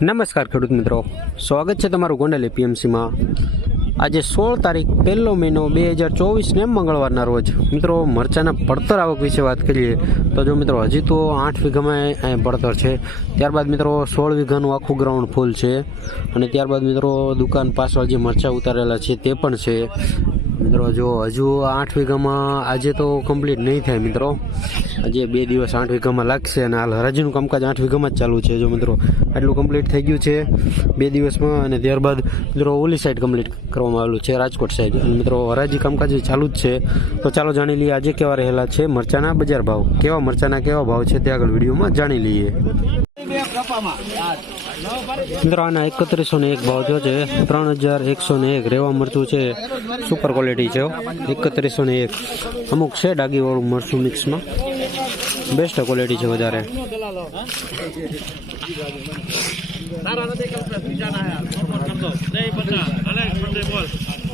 નમસ્કાર ખેડૂત મિત્રો. સ્વાગત છે તમારું ગોંડલ એપીએમસીમાં. આજે સોળ તારીખ પહેલો મહિનો બે હજાર ચોવીસને મંગળવારના રોજ. મિત્રો, મરચાના પડતર આવક વિશે વાત કરીએ તો જો મિત્રો, હજી તો આઠ વીઘામાં પડતર છે. ત્યારબાદ મિત્રો, સોળ વીઘાનું આખું ગ્રાઉન્ડ ફૂલ છે. અને ત્યારબાદ મિત્રો, દુકાન પાછળ જે મરચાં ઉતારેલા છે તે પણ છે. મિત્રો, જો હજુ આઠ વીઘામાં આજે તો કમ્પ્લીટ નહીં થાય મિત્રો. આજે બે દિવસ આઠ વીઘામાં લાગશે અને હાલ હરાજીનું કામકાજ આઠ વીઘામાં જ ચાલુ છે જો મિત્રો. આટલું કમ્પ્લીટ થઈ ગયું છે બે દિવસમાં અને ત્યારબાદ મિત્રો ઓલી સાઈડ કમ્પ્લીટ કરવામાં આવેલું છે, રાજકોટ સાઈડ અને મિત્રો, હરાજી કામકાજ ચાલુ જ છે. તો ચાલો જાણી લઈએ આજે કેવા રહેલા છે મરચાના બજાર ભાવ. કેવા મરચાના કેવા ભાવ છે તે આગળ વિડીયોમાં જાણી લઈએ. મિત્રો આના એકત્રીસો ને એક ભાવ જો છે. ત્રણ હજાર એકસો ને એક રેવા મરચું છે. સુપર ક્વોલિટી છે એકત્રીસો ને એક. અમુક છે ડાગીવાળું મરચું મિક્સમાં. બેસ્ટ ક્વોલિટી છે વધારે.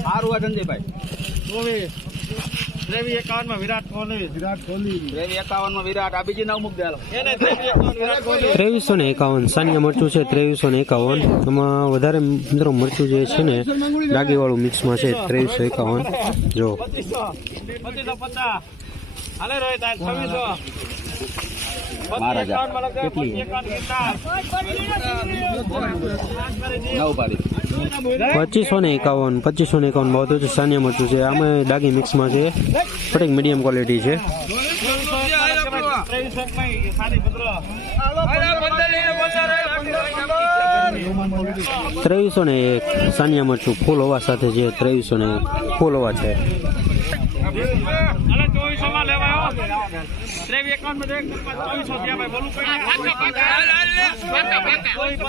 સારું હોય સંજયભાઈ ત્રેવીસ એકાવનમાં વિરાટ કોહલી. વિરાટ કોહલી. ત્રેવીસ એકાવનમાં વિરાટ. આ બીજી નવ મુક દેલો એને ત્રેવીસ એકાવન વિરાટ કોહલી. ત્રેવીસો ને એકાવન. સાનિયા મરચું છે ત્રેવીસો ને એકાવન. એમાં વધારે મિત્રો મરચું જે છે ને ડાગીવાળું મિક્સમાં છે ત્રેવીસો એકાવન. જો. હાલે રોહિત છવ્વીસો. મહારાજા. કેટલી? નવ પાડી. પચીસો ને એકાવન, પચીસો ને એકાવન ભાવ છે, સાનિયા મરચું છે. આમાં ડાગી મિક્સમાં છે. થોડીક મીડિયમ ક્વોલિટી છે. ત્રેવીસો ને એક, સાનિયા મરચું ફૂલ હોવા સાથે છે, ત્રેવીસો ને ફૂલ હોવા છે. ચોવીસો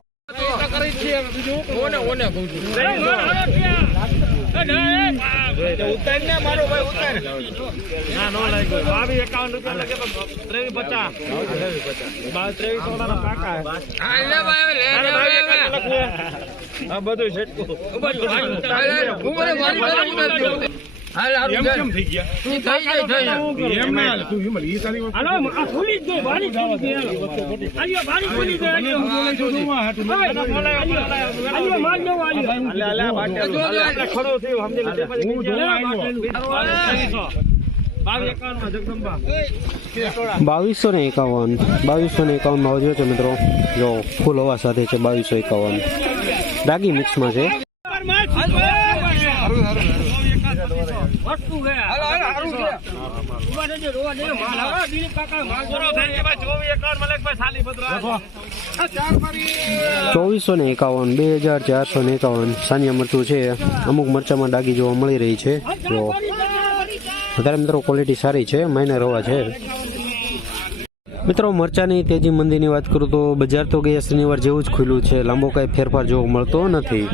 લેવાયો ત્રેવીસ એકાવનમાં દેખ ચોવીસો થયા ભાઈ બોલું કોઈ પચાસ પચીસો પચાસ આદિત્ય બેટ્સમેન અઠ્યાવીસો ને બાવીસ હા ને એકાવન. બાવીસો ને એકાવનમાં જો છે મિત્રો. જો ફૂલ હોવા સાથે છે બાવીસો એકાવન. ડાગી મિક્સમાં છે. ચોવીસો ને એકાવન બે હજાર ચારસો ને એકાવન સાનિયા મરચું છે. અમુક મરચામાં ડાગી જોવા મળી રહી છે. જો. વધારે મિત્રો ક્વોલિટી સારી છે માઇનર હોવા છે. મિત્રો મરચાની તેજી મંદીની વાત કરું તો બજાર તો ગયા શનિવાર જેવું જ ખુલ્લું છે. લાંબો કાંઈ ફેરફાર જોવા મળતો નથી.